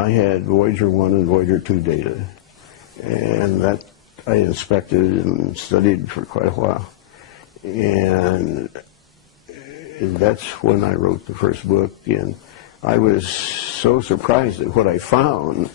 I had Voyager 1 and Voyager 2 data, and that I inspected and studied for quite a while. And that's when I wrote the first book, and I was so surprised at what I found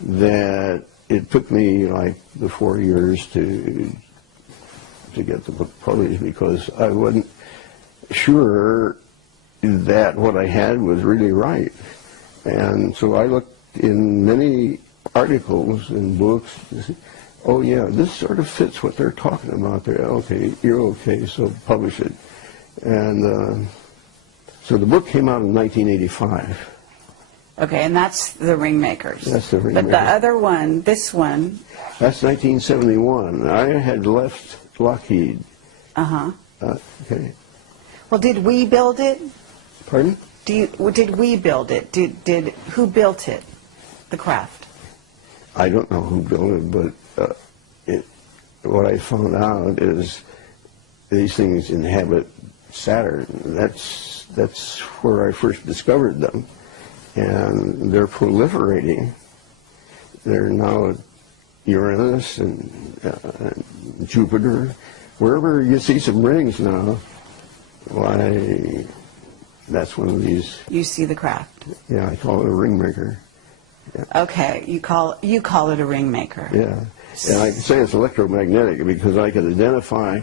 that it took me like the 4 years to get the book published, because I wasn't sure that what I had was really right. And so I looked in many articles and books to see, oh yeah, this sort of fits what they're talking about there. Okay, you're okay, so publish it. And so the book came out in 1985. Okay, and that's the Ringmakers. That's the Ringmakers. But the other one, this one. That's 1971. I had left Lockheed. Okay. Well, did we build it? Pardon? Did we build it? Who built it? The craft? I don't know who built it, but what I found out is these things inhabit Saturn. That's where I first discovered them, and they're proliferating. They're now at Uranus and Jupiter. Wherever you see some rings now, why, that's one of these. You see the craft? Yeah, I call it a ringmaker. Yeah. Okay, you call it a ringmaker. Yeah, and I can say it's electromagnetic because I can identify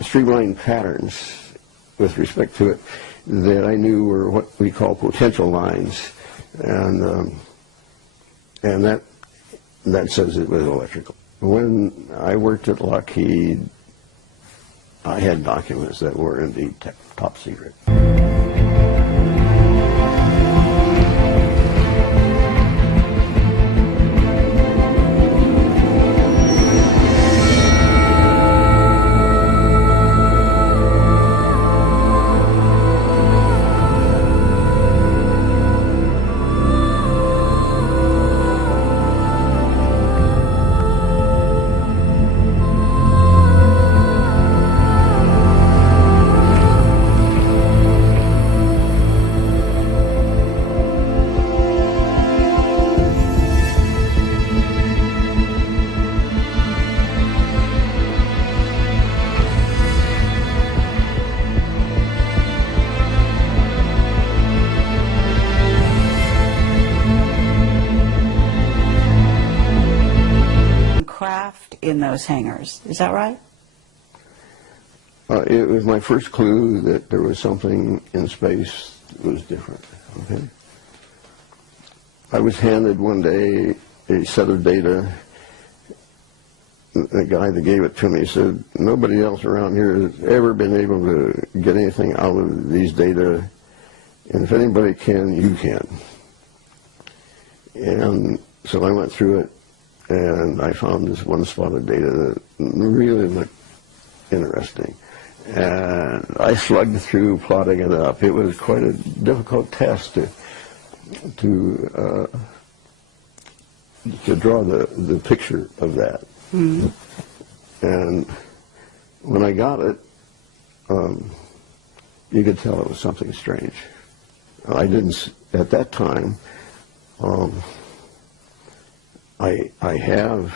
streamline patterns with respect to it that I knew were what we call potential lines, and that says it was electrical. When I worked at Lockheed, I had documents that were indeed top secret. In those hangars, is that right? It was my first clue that there was something in space that was different. Okay. I was handed one day a set of data. The guy that gave it to me said, nobody else around here has ever been able to get anything out of these data, and if anybody can, you can. And so I went through it, and I found this one spot of data that really looked interesting. And I slugged through plotting it up. It was quite a difficult task to draw the picture of that. Mm-hmm. And when I got it, you could tell it was something strange. I didn't, at that time, I have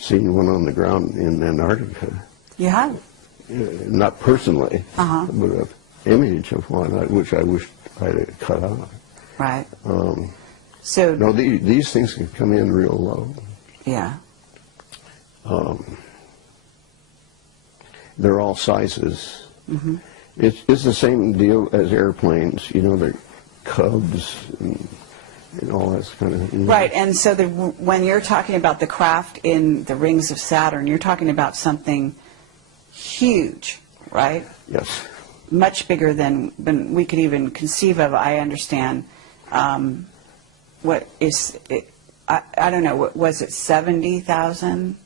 seen one on the ground in Antarctica. You have? Not personally, but an image of one, which I wished I had cut out. Right. So no, these things can come in real low. Yeah. They're all sizes. Mm-hmm. It's the same deal as airplanes. You know, they're Cubs and all that kind of. You know. Right, and so when you're talking about the craft in the rings of Saturn, you're talking about something huge, right? Yes. Much bigger than we could even conceive of. I understand. What is it? I don't know. What was it? 70,000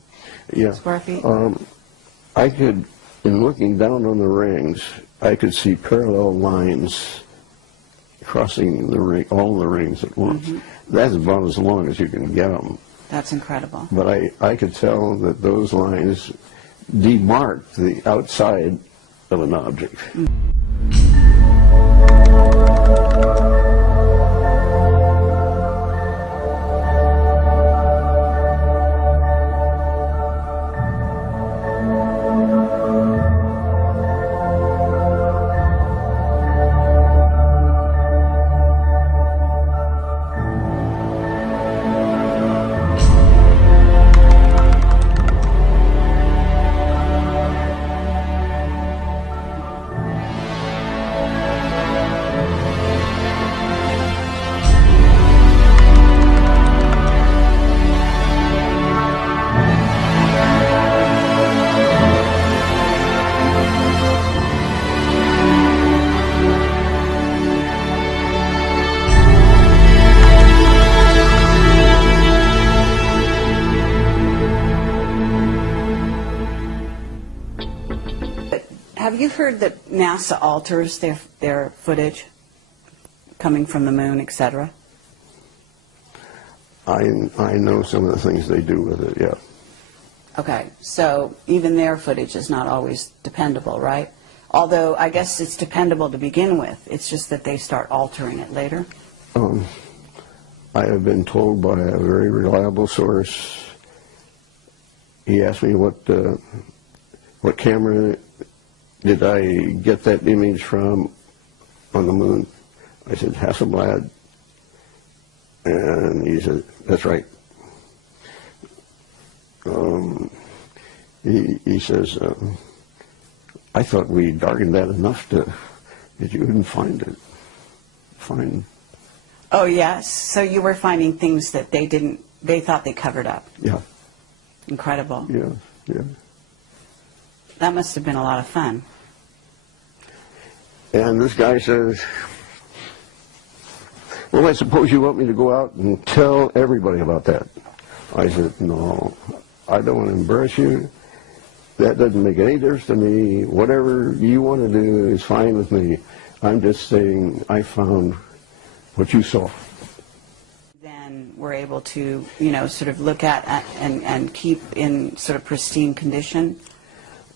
square feet. I could, in looking down on the rings, I could see parallel lines crossing the ring, all the rings at once. Mm-hmm. That's about as long as you can get them. That's incredible. But I could tell that those lines demarked the outside of an object. Mm-hmm. heard that NASA alters their footage coming from the moon, etc. I know some of the things they do with it, yeah. Okay, so even their footage is not always dependable, right? Although I guess it's dependable to begin with. It's just that they start altering it later. I have been told by a very reliable source. He asked me what camera did I get that image from on the moon. I said Hasselblad, and he said that's right. He says, I thought we darkened that enough that you wouldn't find it. Oh, yes. So you were finding things that they thought they covered up. Yeah. Incredible. Yeah, yeah. That must have been a lot of fun. And this guy says, well, I suppose you want me to go out and tell everybody about that. I said, no, I don't want to embarrass you. That doesn't make any difference to me. Whatever you want to do is fine with me. I'm just saying I found what you saw. Then we're able to, sort of look at and keep in sort of pristine condition.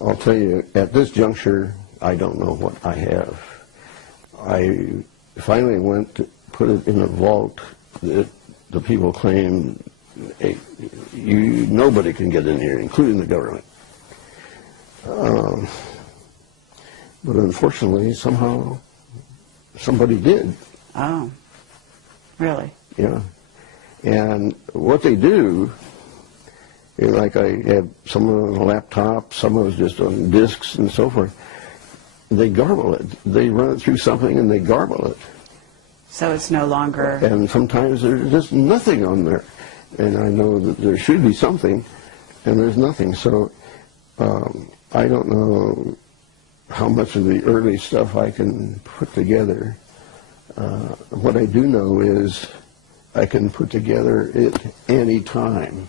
I'll tell you, at this juncture, I don't know what I have. I finally went to put it in a vault that the people claim nobody can get in here, including the government. But unfortunately, somehow, somebody did. Oh, really? Yeah. And what they do, like I have some on a laptop, some of it's just on discs and so forth, they garble it. They run it through something and they garble it. So it's no longer... And sometimes there's just nothing on there. And I know that there should be something, and there's nothing. So I don't know how much of the early stuff I can put together. What I do know is I can put together it any time.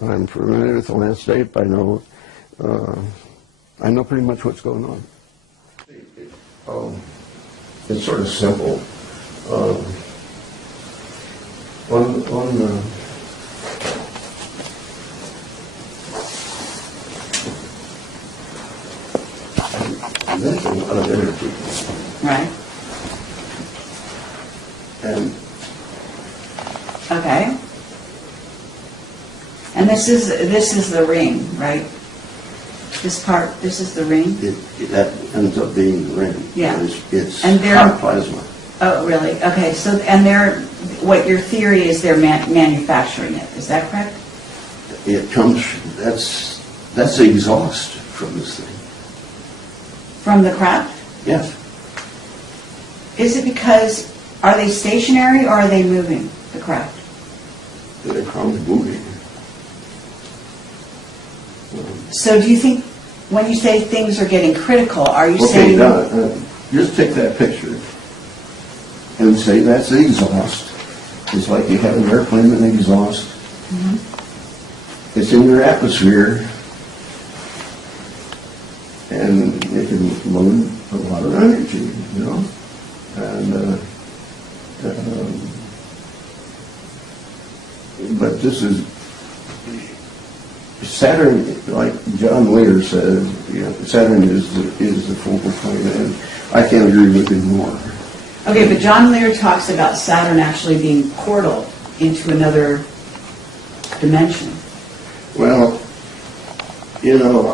I'm familiar with the landscape. I know pretty much what's going on. It's sort of simple. There's a lot of energy. Right. And okay. And this is the ring, right? This part, this is the ring? That ends up being the ring. Yeah. It's and hot plasma. Oh, really? Okay, so, and what your theory is they're manufacturing it, is that correct? It comes, that's the exhaust from this thing. From the craft? Yes. Is it because, are they stationary or are they moving, the craft? They're probably moving. So do you think, when you say things are getting critical, are you saying... Okay, just take that picture and say that's the exhaust, It's like you have an airplane and exhaust. It's in your atmosphere, and it can load a lot of energy, you know. And but this is Saturn, like John Lear says, you know, Saturn is the focal point, and I can't agree with him more. Okay, but John Lear talks about Saturn actually being portal into another dimension. Well, you know,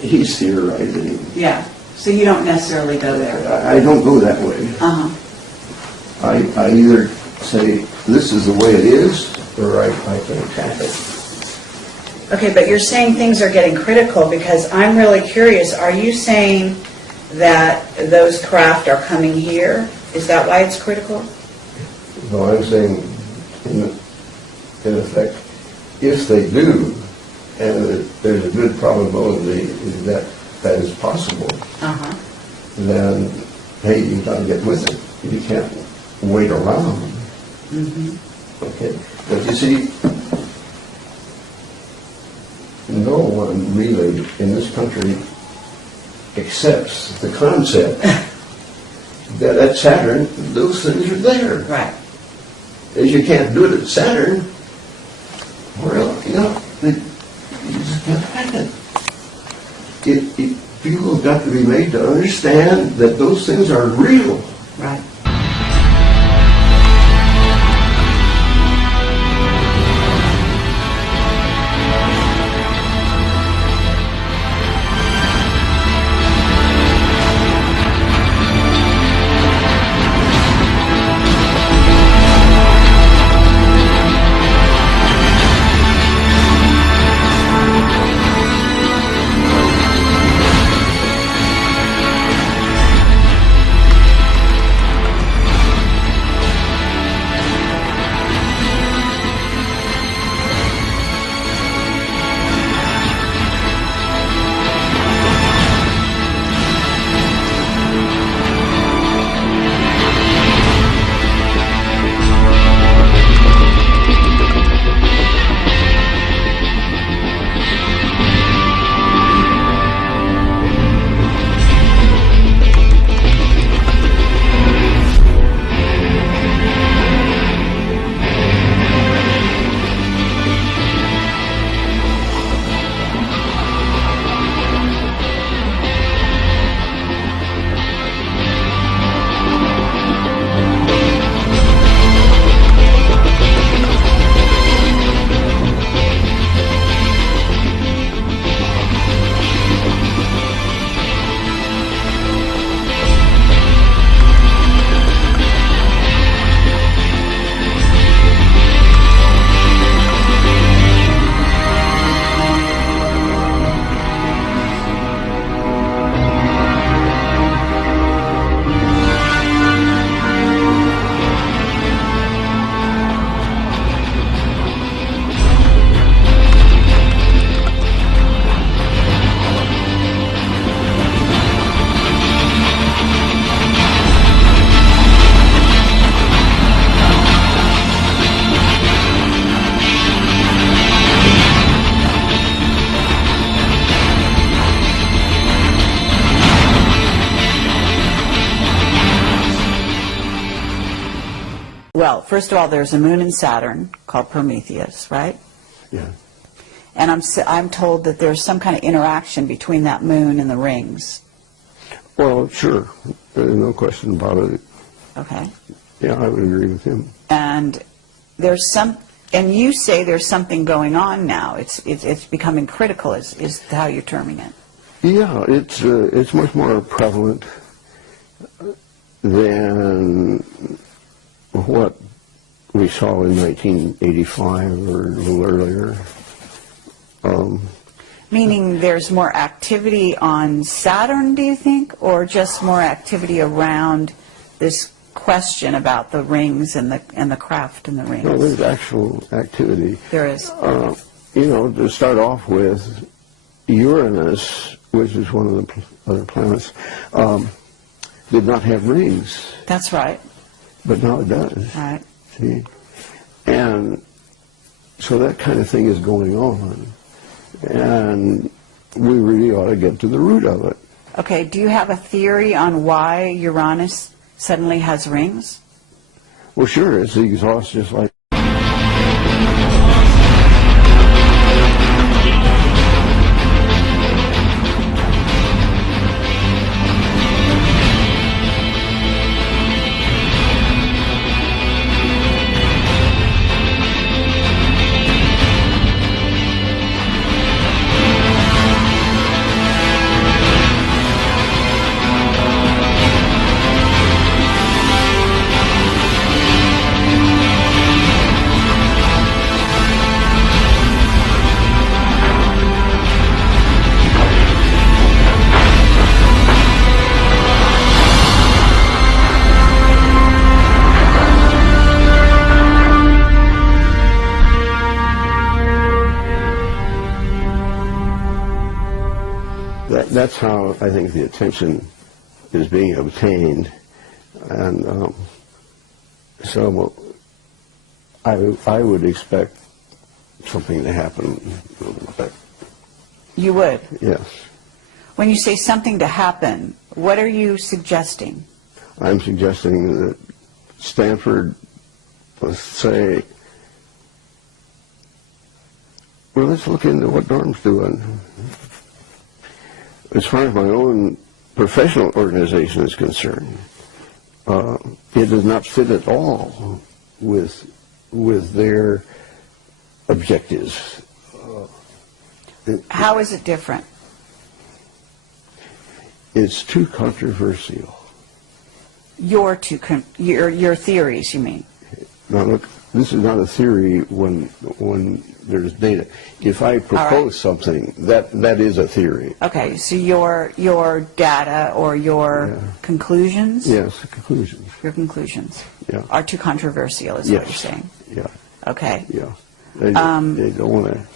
he's theorizing. Yeah, so you don't necessarily go there. I don't go that way. Uh-huh. I either say, this is the way it is, or I can attack it. Okay, but you're saying things are getting critical, because I'm really curious. Are you saying that those craft are coming here? Is that why it's critical? No, I'm saying, in effect, if they do, and there's a good probability that that is possible, then, hey, you've got to get with it. You can't wait around. Okay, but you see, no one really in this country accepts the concept that at Saturn, those things are there. Right. As you can't do it at Saturn, well, you know, you just can't hack it. People have got to be made to understand that those things are real. Right. Well, first of all, there's a moon in Saturn called Prometheus, right? Yeah. And I'm told that there's some kind of interaction between that moon and the rings. Well, sure. There's no question about it. Okay. Yeah, I would agree with him. And and you say there's something going on now. It's becoming critical, is how you're terming it. Yeah, it's much more prevalent than what we saw in 1985 or a little earlier. Meaning there's more activity on Saturn, do you think, or just more activity around this question about the rings and the craft in the rings? No, there's actual activity. There is. You know, to start off with, Uranus, which is one of the other planets, did not have rings. That's right. but now it does. Right. See? And so that kind of thing is going on. And we really ought to get to the root of it. Okay, do you have a theory on why Uranus suddenly has rings? Well, sure, it's the exhaust just like... That's how I think the attention is being obtained, and so I would expect something to happen. You would? Yes. When you say something to happen, what are you suggesting? I'm suggesting that Stanford, let's say, well, let's look into what Norm's doing. As far as my own professional organization is concerned, it does not fit at all with their objectives. How is it different? It's too controversial. Your theories, you mean? Now look, this is not a theory when there's data. If I propose something, that is a theory. Okay, so your data or your conclusions? Yes, conclusions. Your conclusions Yeah. are too controversial, is what you're saying? Yeah. Okay. Yeah. They don't want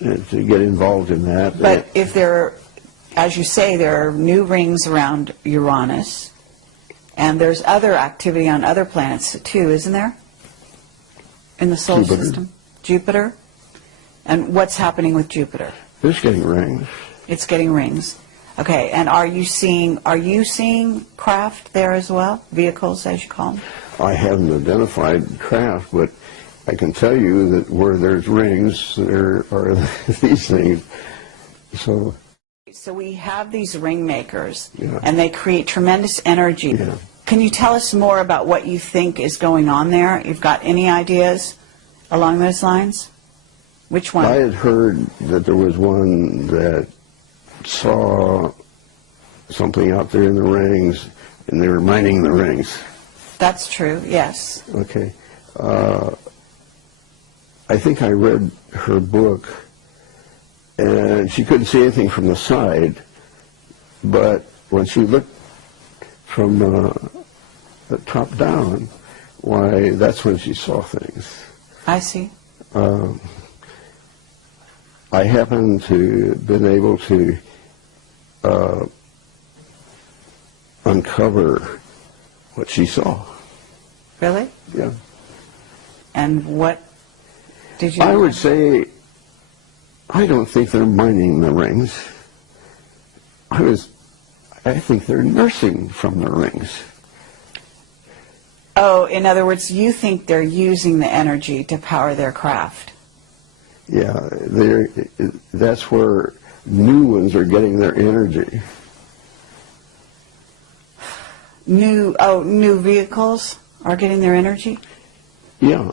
to get involved in that. But if there, as you say, there are new rings around Uranus, and there's other activity on other planets too, isn't there? In the solar system? Jupiter? And what's happening with Jupiter? It's getting rings. It's getting rings. Okay, and are you seeing craft there as well? Vehicles, as you call them? I haven't identified craft, but I can tell you that where there's rings, there are these things. So we have these ring makers, Yeah. and they create tremendous energy. Yeah. Can you tell us more about what you think is going on there? You've got any ideas along those lines? Which one? I had heard that there was one that saw something out there in the rings, and they were mining the rings. That's true, yes. Okay. I think I read her book, and she couldn't see anything from the side, but when she looked from the top down, why, that's when she saw things. I see. I happen to been able to uncover what she saw. Really? Yeah. And what did you... I would say, I don't think they're mining the rings. I think they're nursing from the rings. Oh, in other words, you think they're using the energy to power their craft. Yeah, that's where new ones are getting their energy. New vehicles are getting their energy? Yeah.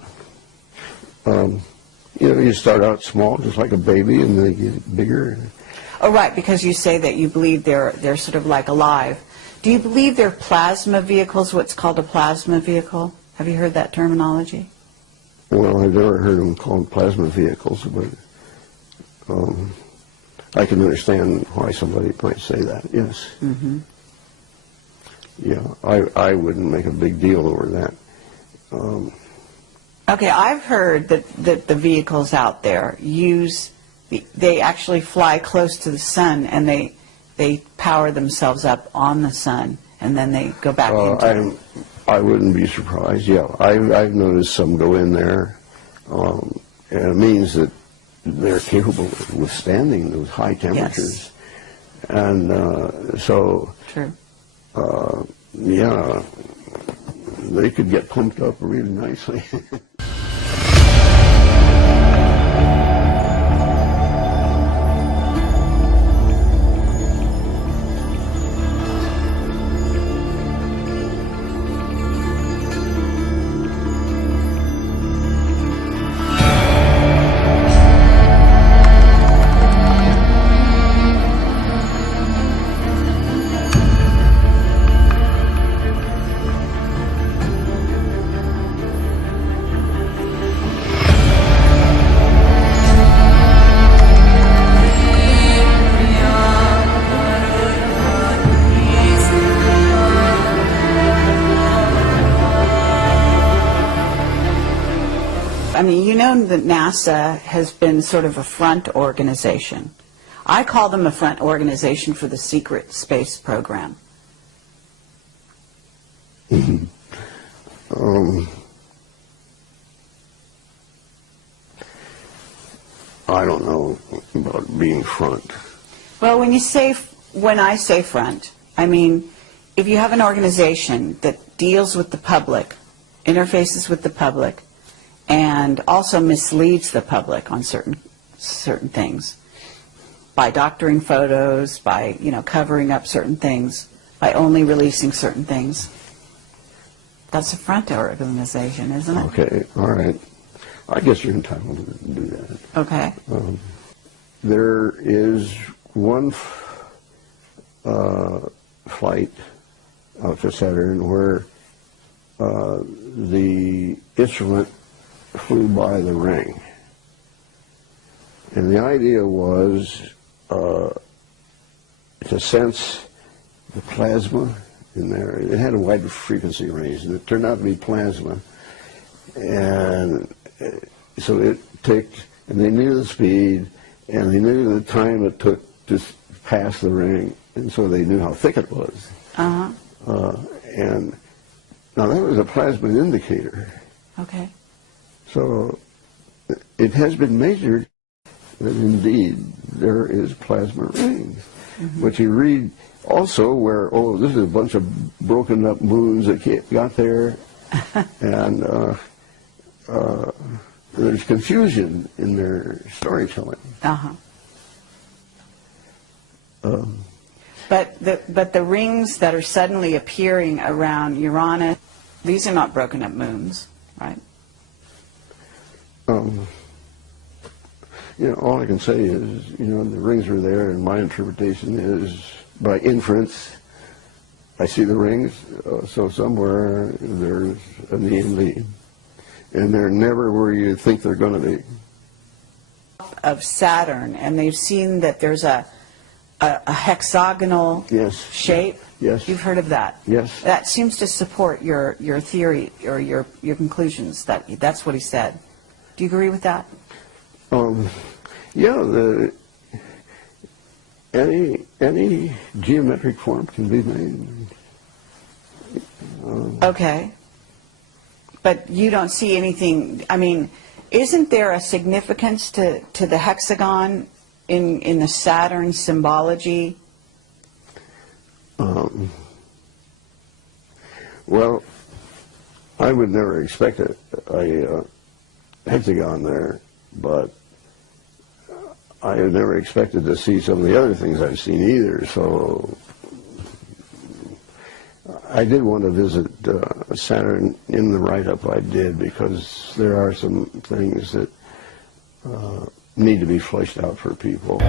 You start out small, just like a baby, and they get bigger. Oh, right, because you say that you believe they're sort of like alive. Do you believe they're plasma vehicles, what's called a plasma vehicle? Have you heard that terminology? Well, I've never heard them called plasma vehicles, but I can understand why somebody might say that, yes. Mm-hmm. Yeah, I wouldn't make a big deal over that. Okay, I've heard that the vehicles out there they actually fly close to the sun, and they power themselves up on the sun, and then they go back into I wouldn't be surprised. Yeah, I've noticed some go in there, and it means that they're capable of withstanding those high temperatures. Yes. And so, true. Yeah, they could get pumped up really nicely. I mean, you know that NASA has been sort of a front organization. I call them a front organization for the secret space program. I don't know about being front. Well, when I say front, I mean, if you have an organization that deals with the public, interfaces with the public, and also misleads the public on certain things by doctoring photos, by covering up certain things, by only releasing certain things. That's a front organization, isn't it? Okay, all right. I guess you're entitled to do that. Okay. There is one flight out to Saturn where the instrument flew by the ring. And the idea was to sense the plasma in there. It had a wide frequency range, and it turned out to be plasma. And so it ticked, and they knew the speed, and they knew the time it took to pass the ring, and so they knew how thick it was. And now that was a plasma indicator. Okay. So it has been measured that indeed there is plasma rings. Mm-hmm. But you read also where, oh, this is a bunch of broken up moons that got there, and there's confusion in their storytelling. But the rings that are suddenly appearing around Uranus, these are not broken up moons, right? All I can say is, the rings are there, and my interpretation is, by inference, I see the rings, so somewhere there's a neon beam. And they're never where you think they're going to be. Of Saturn, and they've seen that there's a hexagonal shape. Yes. You've heard of that? Yes. That seems to support your theory or your conclusions. That's what he said. Do you agree with that? Yeah. Any geometric form can be made. Okay. But you don't see anything. I mean, isn't there a significance to the hexagon in the Saturn symbology? Well, I would never expect a hexagon there, but I had never expected to see some of the other things I've seen either, so I did want to visit Saturn in the write-up I did, because there are some things that need to be fleshed out for people.